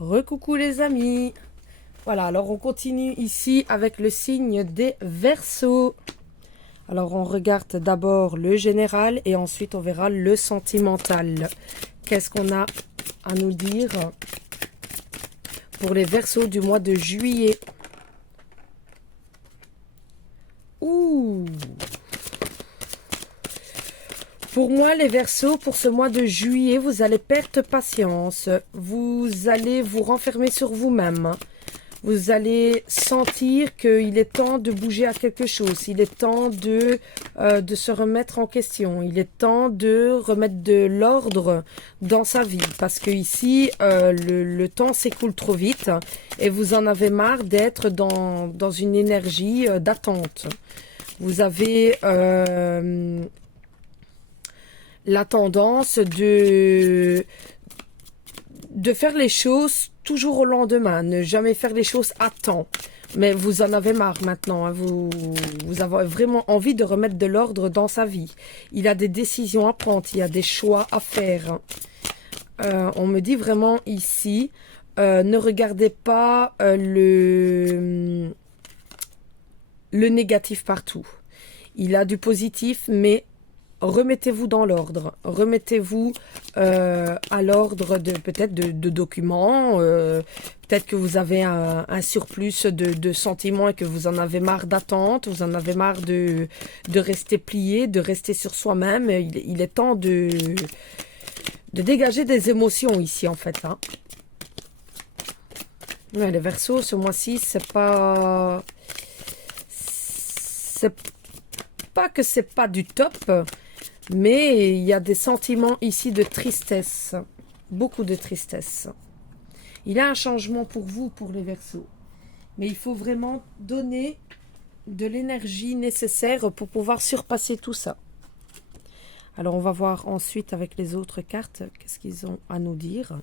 Recoucou les amis. Voilà, alors on continue ici avec le signe des Verseaux. Alors on regarde d'abord le général et ensuite on verra le sentimental. Qu'est-ce qu'on a à nous dire pour les Verseaux du mois de juillet? Ouh! Pour moi, les Verseaux, pour ce mois de juillet, vous allez perdre patience. Vous allez vous renfermer sur vous-même. Vous allez sentir qu'il est temps de bouger à quelque chose. Il est temps de se remettre en question. Il est temps de remettre de l'ordre dans sa vie. Parce que ici, le temps s'écoule trop vite et vous en avez marre d'être dans une énergie d'attente. Vous avez la tendance de faire les choses toujours au lendemain, ne jamais faire les choses à temps. Mais vous en avez marre maintenant, hein. Vous avez vraiment envie de remettre de l'ordre dans sa vie. Il y a des décisions à prendre, il y a des choix à faire. On me dit vraiment ici, ne regardez pas le négatif partout. Il y a du positif, mais remettez-vous dans l'ordre, remettez-vous à l'ordre de peut-être de documents, peut-être que vous avez un surplus de sentiments et que vous en avez marre d'attente, vous en avez marre de rester plié, de rester sur soi-même. Il est temps de dégager des émotions ici en fait. Hein. Ouais, les Verseaux, ce mois-ci, c'est pas que c'est pas du top. Mais il y a des sentiments ici de tristesse, beaucoup de tristesse. Il y a un changement pour vous, pour les Verseaux. Mais il faut vraiment donner de l'énergie nécessaire pour pouvoir surpasser tout ça. Alors on va voir ensuite avec les autres cartes, qu'est-ce qu'ils ont à nous dire.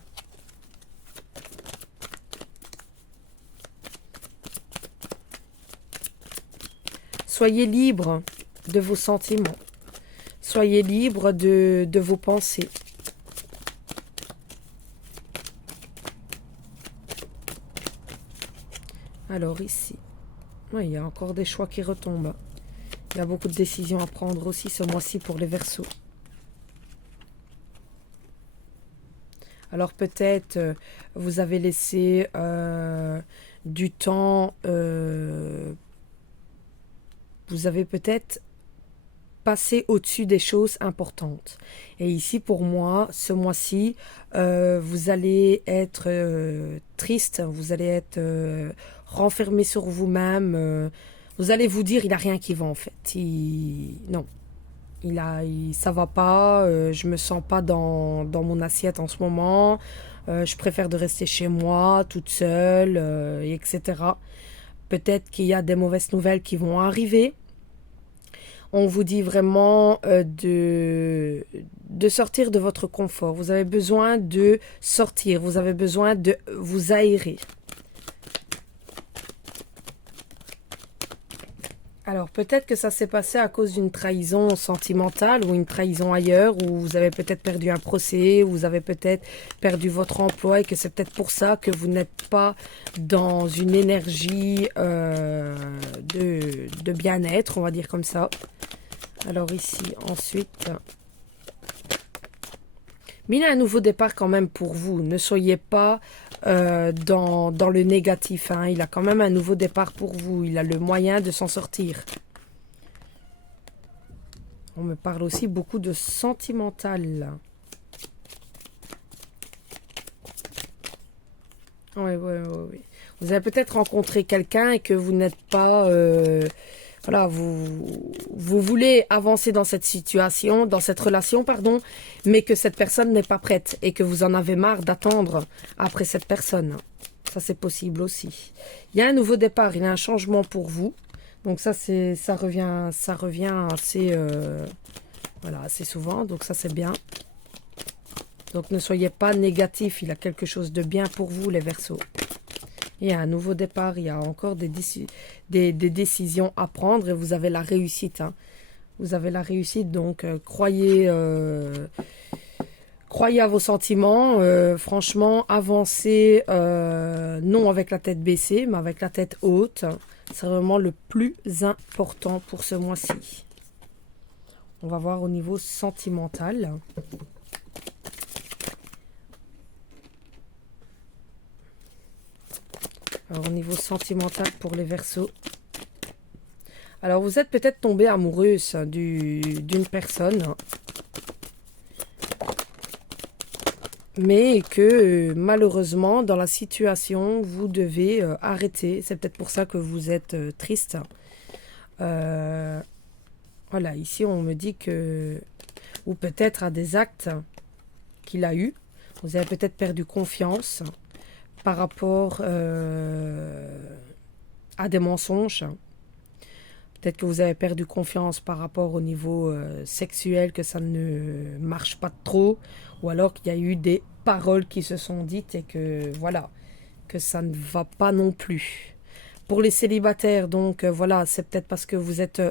Soyez libre de vos sentiments. Soyez libre de vos pensées. Alors ici, oui, il y a encore des choix qui retombent. Il y a beaucoup de décisions à prendre aussi ce mois-ci pour les Verseaux. Alors peut-être vous avez laissé du temps, vous avez peut-être passer au-dessus des choses importantes. Et ici, pour moi, ce mois-ci, vous allez être triste, vous allez être renfermé sur vous-même. Vous allez vous dire, il n'a rien qui va en fait. Non, ça va pas, je me sens pas dans mon assiette en ce moment. Je préfère de rester chez moi, toute seule, etc. Peut-être qu'il y a des mauvaises nouvelles qui vont arriver. On vous dit vraiment de sortir de votre confort. Vous avez besoin de sortir. Vous avez besoin de vous aérer. Alors peut-être que ça s'est passé à cause d'une trahison sentimentale ou une trahison ailleurs, où vous avez peut-être perdu un procès, ou vous avez peut-être perdu votre emploi et que c'est peut-être pour ça que vous n'êtes pas dans une énergie de bien-être, on va dire comme ça. Alors ici, ensuite, mais il y a un nouveau départ quand même pour vous. Ne soyez pas dans le négatif. Hein. Il a quand même un nouveau départ pour vous. Il a le moyen de s'en sortir. On me parle aussi beaucoup de sentimental. Oui. Vous avez peut-être rencontré quelqu'un et que vous n'êtes pas... voilà, vous voulez avancer dans cette situation, dans cette relation, pardon, mais que cette personne n'est pas prête et que vous en avez marre d'attendre après cette personne. Ça, c'est possible aussi. Il y a un nouveau départ, il y a un changement pour vous. Donc ça revient assez, voilà, assez souvent. Donc ça, c'est bien. Donc ne soyez pas négatif, il y a quelque chose de bien pour vous, les Verseaux. Il y a un nouveau départ, il y a encore des décisions à prendre et vous avez la réussite. Hein. Vous avez la réussite, donc croyez Croyez à vos sentiments, franchement, avancez non avec la tête baissée, mais avec la tête haute. C'est vraiment le plus important pour ce mois-ci. On va voir au niveau sentimental. Alors, au niveau sentimental pour les Verseaux. Alors, vous êtes peut-être tombé amoureuse d'une personne, mais que malheureusement, dans la situation, vous devez arrêter. C'est peut-être pour ça que vous êtes triste. Voilà, ici, on me dit que... Ou peut-être à des actes qu'il a eus. Vous avez peut-être perdu confiance par rapport à des mensonges. Peut-être que vous avez perdu confiance par rapport au niveau sexuel, que ça ne marche pas trop. Ou alors qu'il y a eu des paroles qui se sont dites et que voilà, que ça ne va pas non plus. Pour les célibataires, donc voilà, c'est peut-être parce que vous êtes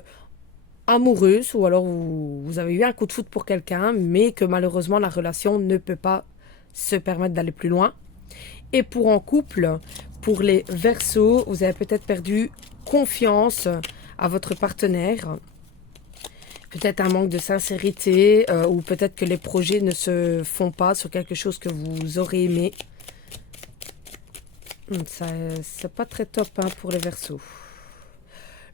amoureuse ou alors vous avez eu un coup de foudre pour quelqu'un, mais que malheureusement la relation ne peut pas se permettre d'aller plus loin. Et pour en couple, pour les Verseaux, vous avez peut-être perdu confiance à votre partenaire. Peut-être un manque de sincérité ou peut-être que les projets ne se font pas sur quelque chose que vous aurez aimé. Ça, c'est pas très top hein, pour les Verseaux.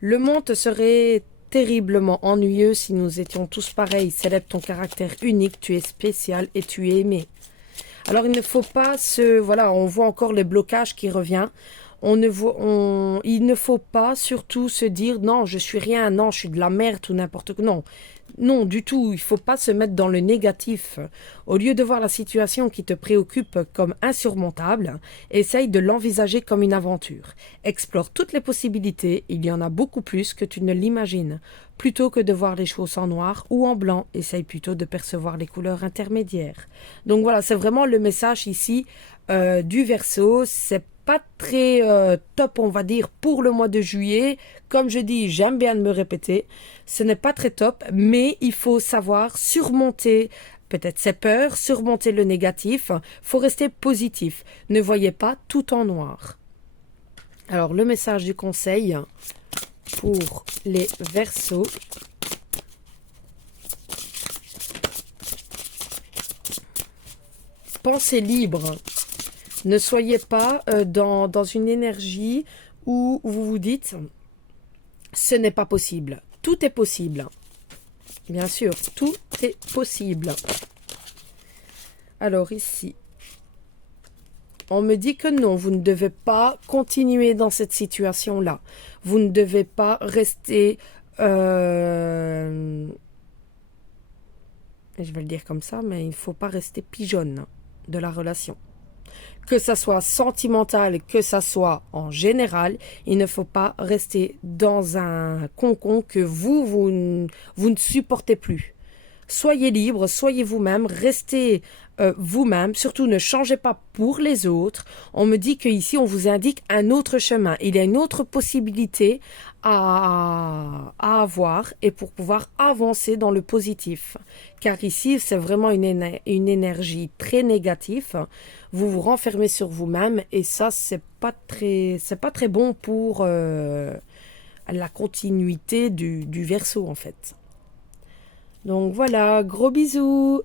Le monde serait terriblement ennuyeux si nous étions tous pareils. Célèbre ton caractère unique, tu es spécial et tu es aimé. Alors il ne faut pas se... Voilà, on voit encore les blocages qui reviennent. Il ne faut pas surtout se dire non, je suis rien, non, je suis de la merde ou n'importe quoi. Non, non, du tout. Il ne faut pas se mettre dans le négatif. Au lieu de voir la situation qui te préoccupe comme insurmontable, essaye de l'envisager comme une aventure. Explore toutes les possibilités, il y en a beaucoup plus que tu ne l'imagines. Plutôt que de voir les choses en noir ou en blanc, essaye plutôt de percevoir les couleurs intermédiaires. Donc voilà, c'est vraiment le message ici du Verseau. C'est pas très top, on va dire, pour le mois de juillet. Comme je dis, j'aime bien de me répéter. Ce n'est pas très top, mais il faut savoir surmonter peut-être ses peurs, surmonter le négatif. Il faut rester positif. Ne voyez pas tout en noir. Alors, le message du conseil pour les Verseaux. Pensez libre. Ne soyez pas dans une énergie où vous vous dites ce n'est pas possible. Tout est possible. Bien sûr, tout est possible. Alors ici, on me dit que non, vous ne devez pas continuer dans cette situation-là. Vous ne devez pas rester... je vais le dire comme ça, mais il ne faut pas rester pigeonne de la relation. Que ça soit sentimental, que ça soit en général, il ne faut pas rester dans un cocon que vous ne supportez plus. Soyez libre, soyez vous-même, restez vous-même, surtout ne changez pas pour les autres. On me dit qu'ici on vous indique un autre chemin, il y a une autre possibilité à avoir et pour pouvoir avancer dans le positif. Car ici c'est vraiment une énergie très négative, vous vous renfermez sur vous-même et ça c'est pas très bon pour la continuité du Verseau en fait. Donc voilà, gros bisous.